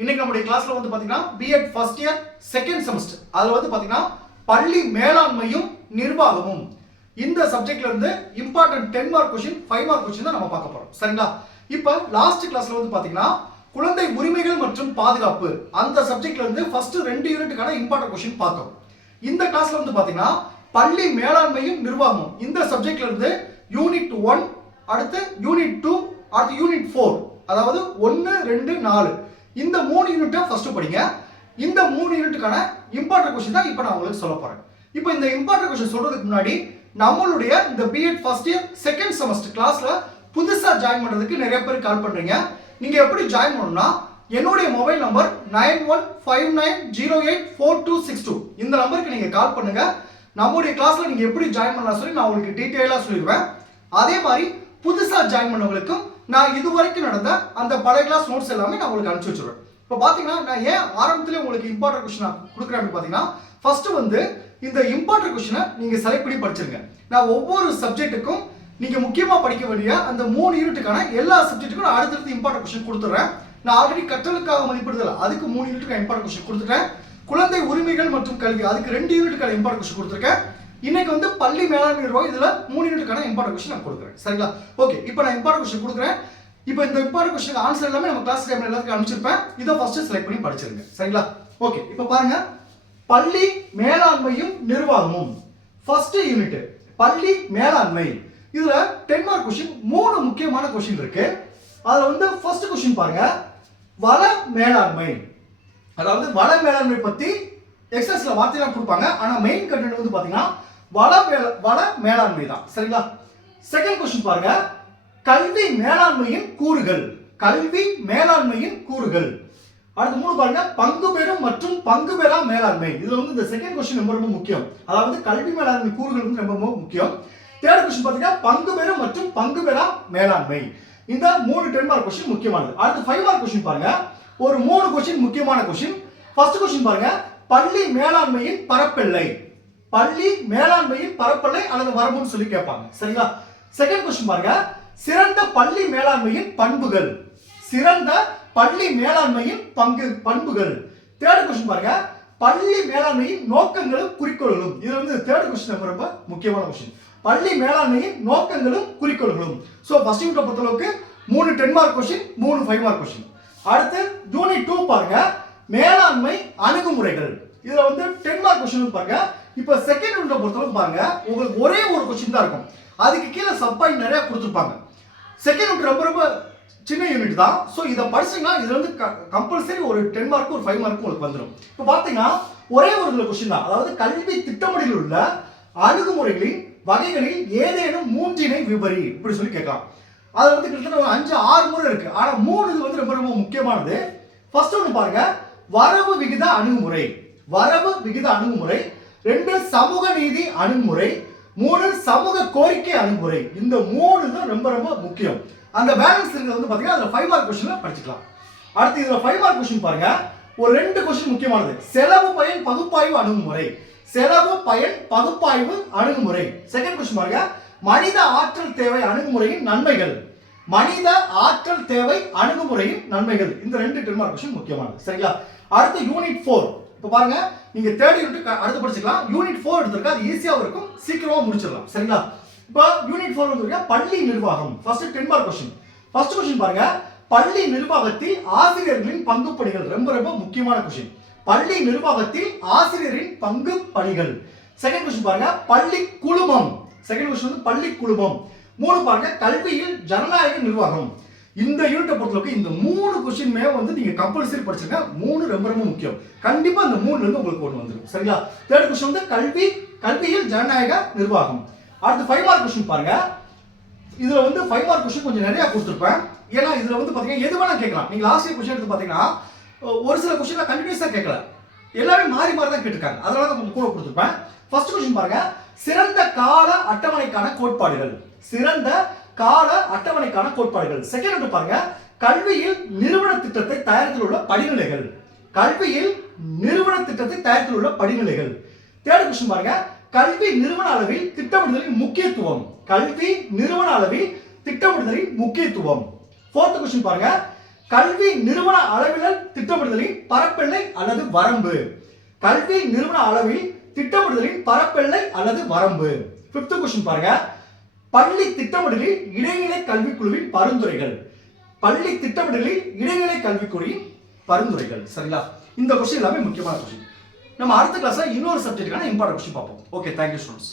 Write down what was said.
இன்னைக்கு நம்முடைய கிளாஸ்ல வந்து பாத்தீங்கன்னா BEd first year second semester அதுல வந்து பாத்தீங்கன்னா பள்ளி மேலாண்மையும் நிர்வாகமும் இந்த சப்ஜெக்ட்ல இருந்து important 10 mark question 5 mark question தான் நம்ம பார்க்க போறோம். சரிங்களா? இப்போ லாஸ்ட் கிளாஸ்ல வந்து பாத்தீங்கன்னா குழந்தை உரிமைகள் மற்றும் பாதுகாப்பு அந்த சப்ஜெக்ட்ல இருந்து ஃபர்ஸ்ட் 2 யூனிட்டுக்கான இம்பார்ட்டன்ட் கொஸ்டின் பார்த்தோம். இந்த கிளாஸ்ல வந்து பாத்தீங்கன்னா பள்ளி மேலாண்மையும் நிர்வாகமும் இந்த சப்ஜெக்ட்ல இருந்து யூனிட் 1 அடுத்து யூனிட் 2 அடுத்து யூனிட் 4 அதாவது 1 2 4 இந்த 3 யூனிட்டை ஃபர்ஸ்ட் படிங்க. இந்த 3 யூனிட்டுக்கான இம்பார்ட்டன்ட் கொஸ்டின் தான் இப்போ நான் உங்களுக்கு சொல்ல போறேன். இப்போ இந்த இம்பார்ட்டன்ட் கொஸ்டின் சொல்றதுக்கு முன்னாடி நம்மளுடைய இந்த BEd first year second semester கிளாஸ்ல புதுசா ஜாயின் பண்றதுக்கு நிறைய பேர் கால் பண்றீங்க. நீங்க எப்படி ஜாயின் பண்ணணும்னா என்னுடைய மொபைல் நம்பர் 9159084262 இந்த நம்பருக்கு நீங்க கால் பண்ணுங்க. நம்மளுடைய கிளாஸ்ல நீங்க எப்படி ஜாயின் பண்ணலாம் சொல்லி நான் உங்களுக்கு டீடைலா சொல்லிடுவேன். அதே மாதிரி புதுசா ஜாயின் பண்ணவங்களுக்கும் நான் இதுவரைக்கும் நடந்த அந்த பழைய கிளாஸ் நோட்ஸ் எல்லாமே நான் உங்களுக்கு அனுப்பிச்சு வச்சிருவேன். இப்போ பாத்தீங்கன்னா நான் ஏன் ஆரம்பத்திலே உங்களுக்கு இம்பார்ட்டன்ட் கொஸ்டின் கொடுக்குறேன் அப்படின்னு பாத்தீங்கன்னா ஃபர்ஸ்ட் வந்து இந்த இம்பார்ட்டன்ட் கொஸ்டினை நீங்க செலக்ட் பண்ணி படிச்சிருங்க. நான் ஒவ்வொரு சப்ஜெக்ட்டுக்கும் நீங்க முக்கியமா படிக்க வேண்டிய அந்த 3 யூனிட்டுக்கான எல்லா சப்ஜெக்ட்டுக்கும் நான் அடுத்தடுத்து இம்பார்ட்டன்ட் கொஸ்டின் கொடுத்துறேன். நான் ஆல்ரெடி கற்றலுக்காக மதிப்பிடுதல் அதுக்கு 3 யூனிட்டுக்கான இம்பார்ட்டன்ட் கொஸ்டின் கொடுத்துட்டேன். குழந்தை உரிமைகள் மற்றும் கல்வி அதுக்கு 2 யூனிட்டுக்கான இம்பார்ட்டன்ட் கொஸ்டின் கொடுத்துருக்கேன். இன்னைக்கு வந்து பள்ளி மேலாண்மை நிர்வாகம் இதுல 3 யூனிட்டுக்கான இம்பார்ட்டன்ட் கொஸ்டின் நான் கொடுக்குறேன். சரிங்களா? ஓகே, இப்போ நான் இம்பார்ட்டன்ட் கொஸ்டின் கொடுக்குறேன். இப்போ இந்த இம்பார்ட்டன்ட் கொஸ்டின் ஆன்சர் எல்லாமே நம்ம கிளாஸ் டைம்ல எல்லாத்துக்கும் அனுப்பிச்சிருப்பேன். இதை ஃபர்ஸ்ட் செலக்ட் பண்ணி படிச்சிருங்க. சரிங்களா? ஓகே, இப்போ பாருங்க பள்ளி மேலாண்மையும் நிர்வாகமும் ஃபர்ஸ்ட் யூனிட் பள்ளி மேலாண்மை. இதுல 10 மார்க் கொஸ்டின் 3 முக்கியமான கொஸ்டின் இருக்கு. அதுல வந்து ஃபர்ஸ்ட் கொஸ்டின் பாருங்க வள மேலாண்மை. அதாவது வள மேலாண்மை பத்தி எக்ஸஸ்ல வார்த்தையெல்லாம் கொடுப்பாங்க. ஆனா மெயின் கண்டென்ட் வந்து பாத்தீங்கன்னா வள மேலாண்மை தான். சரிங்களா? செகண்ட் கொஸ்டின் பாருங்க கல்வி மேலாண்மையின் கூறுகள். கல்வி மேலாண்மையின் கூறுகள். அடுத்து 3 பாருங்க பங்கு பெறும் மற்றும் பங்கு பெறா மேலாண்மை. இதுல வந்து இந்த செகண்ட் கொஸ்டின் ரொம்ப முக்கியம். அதாவது கல்வி மேலாண்மை கூறுகள் வந்து ரொம்ப முக்கியம். தேர்ட் கொஸ்டின் பாத்தீங்கன்னா பங்கு பெறும் மற்றும் பங்கு பெறா மேலாண்மை. இந்த 3 10 மார்க் கொஸ்டின் முக்கியமானது. அடுத்து 5 மார்க் கொஸ்டின் பாருங்க ஒரு 3 கொஸ்டின் முக்கியமான கொஸ்டின். ஃபர்ஸ்ட் கொஸ்டின் பாருங்க பள்ளி மேலாண்மையின் பரப்பெல்லை. பள்ளி மேலாண்மையின் பரப்பெல்லை அல்லது வரம்புன்னு சொல்லி கேட்பாங்க. சரிங்களா? செகண்ட் கொஸ்டின் பாருங்க சிறந்த பள்ளி மேலாண்மையின் பண்புகள். சிறந்த பள்ளி மேலாண்மையின் பண்புகள். தேர்ட் கொஸ்டின் பாருங்க பள்ளி மேலாண்மையின் நோக்கங்களும் குறிக்கோள்களும். இது வந்து தேர்ட் கொஸ்டின் ரொம்ப முக்கியமான கொஸ்டின். பள்ளி மேலாண்மையின் நோக்கங்களும் குறிக்கோள்களும். சோ ஃபர்ஸ்ட் யூனிட் பொறுத்தளவுக்கு 3 10 மார்க் கொஸ்டின் 3 5 மார்க் கொஸ்டின். அடுத்து யூனிட் 2 பாருங்க மேலாண்மை அணுகுமுறைகள். இதுல வந்து 10 மார்க் கொஸ்டின் பாருங்க. இப்போ செகண்ட் யூனிட் பொறுத்தளவுக்கு பாருங்க உங்களுக்கு ஒரே ஒரு கொஸ்டின் தான் இருக்கும். அதுக்கு கீழே சப் பாயிண்ட் நிறைய கொடுத்திருப்பாங்க. செகண்ட் யூனிட் ரொம்ப சின்ன யூனிட் தான். சோ இத படிச்சீங்கன்னா இதுல வந்து கம்பல்சரி ஒரு 10 மார்க் ஒரு 5 மார்க் உங்களுக்கு வந்துரும். இப்போ பாத்தீங்கன்னா ஒரே ஒரு கொஸ்டின் தான். அதாவது கல்வி திட்டமிடலில் உள்ள அணுகுமுறைகளின் வகைகளில் ஏதேனும் 3 விவரி இப்படி சொல்லி கேட்கலாம். அது வந்து கிட்டத்தட்ட 5 6 முறை இருக்கு. ஆனா 3 இது வந்து ரொம்ப முக்கியமானது. ஃபர்ஸ்ட் ஒன்னு பாருங்க வரவு விகித அணுகுமுறை. வரவு விகித அணுகுமுறை. 2 சமூக நீதி அணுகுமுறை. 3 சமூக கோரிக்கை அணுகுமுறை. இந்த 3 தான் ரொம்ப முக்கியம். அந்த பேலன்ஸ் இருக்கிறது வந்து பாத்தீங்கன்னா அதுல 5 மார்க் கொஸ்டின்ல படிச்சுக்கலாம். அடுத்து இதுல 5 மார்க் கொஸ்டின் பாருங்க ஒரு 2 கொஸ்டின் முக்கியமானது. செலவு பயன் பகுப்பாய்வு அணுகுமுறை. செலவு பயன் பகுப்பாய்வு அணுகுமுறை. செகண்ட் கொஸ்டின் பாருங்க மனித ஆற்றல் தேவை அணுகுமுறையின் நன்மைகள். மனித ஆற்றல் தேவை அணுகுமுறையின் நன்மைகள். இந்த 2 10 மார்க் கொஸ்டின் முக்கியமானது. சரிங்களா? அடுத்து யூனிட் 4. இப்போ பாருங்க நீங்க தேர்ட் யூனிட் அடுத்து படிச்சுக்கலாம். யூனிட் 4 எடுத்துருக்கா அது ஈஸியா இருக்கும், சீக்கிரமா முடிச்சிடலாம். சரிங்களா? இப்போ யூனிட் 4 வந்து பள்ளி நிர்வாகம். First 10 mark question. First question பாருங்க பள்ளி நிர்வாகத்தில் ஆசிரியர்களின் பங்கு பணிகள். ரொம்ப முக்கியமான கொஸ்டின். பள்ளி நிர்வாகத்தில் ஆசிரியரின் பங்கு பணிகள். செகண்ட் கொஸ்டின் பாருங்க பள்ளி குழுமம். செகண்ட் கொஸ்டின் வந்து பள்ளி குழுமம். 3 பாருங்க கல்வியில் ஜனநாயக நிர்வாகம். இந்த யூனிட்டை பொறுத்தளவுக்கு இந்த 3 கொஸ்டின்மே வந்து நீங்க கம்பல்சரி படிச்சிருங்க. 3 ரொம்ப முக்கியம். கண்டிப்பா இந்த 3ல இருந்து உங்களுக்கு ஒன்று வந்துடும். சரிங்களா? தேர்ட் கொஸ்டின் வந்து கல்வியில் ஜனநாயக நிர்வாகம். அடுத்து 5 மார்க் கொஸ்டின் பாருங்க. இதுல வந்து 5 மார்க் கொஸ்டின் கொஞ்சம் நிறைய கொடுத்திருப்பேன். ஏன்னா இதுல வந்து பாத்தீங்கன்னா எது வேணா கேட்கலாம். நீங்க லாஸ்ட் இயர் கொஸ்டின் எடுத்து பாத்தீங்கன்னா ஒரு சில கொஸ்டின்ல கண்டினியூஸா கேட்கல. எல்லாமே மாறி தான் கேட்டிருக்காங்க. அதனால தான் கொஞ்சம் கூட கொடுத்திருப்பேன். ஃபர்ஸ்ட் கொஸ்டின் பாருங்க சிறந்த கால அட்டவணைக்கான கோட்பாடுகள். சிறந்த கால அட்டவணைக்கான கோட்பாடுகள். செகண்ட் ஒன்று பாருங்க கல்வியில் நிறுவன திட்டத்தை தயாரித்தில் உள்ள படிநிலைகள். கல்வியில் நிறுவன திட்டத்தை தயாரித்தில் உள்ள படிநிலைகள். தேர்ட் கொஸ்டின் பாருங்க கல்வி நிறுவன அளவில் திட்டமிடுதலின் முக்கியத்துவம். கல்வி நிறுவன அளவில் திட்டமிடுதலின் முக்கியத்துவம். ஃபோர்த் கொஸ்டின் பாருங்க கல்வி நிறுவன அளவில் திட்டமிடுதலின் பரப்பெல்லை அல்லது வரம்பு. கல்வி நிறுவன அளவில் திட்டமிடுதலின் பரப்பெல்லை அல்லது வரம்பு. 5th கொஸ்டின் பாருங்க. பள்ளி திட்டமிடலில் இடைநிலை கல்விக்குழுவின் பரிந்துரைகள். பள்ளி திட்டமிடலில் இடைநிலை கல்விக்குழுவின் பரிந்துரைகள். சரிங்களா? இந்த கொஸ்டின் எல்லாமே முக்கியமான கொஸ்டின். நம்ம அடுத்த கிளாஸ்ல இன்னொரு சப்ஜெக்ட்டுக்கான இம்பார்ட்டன்ட் கொஸ்டின் பார்ப்போம். Okay, thank you students.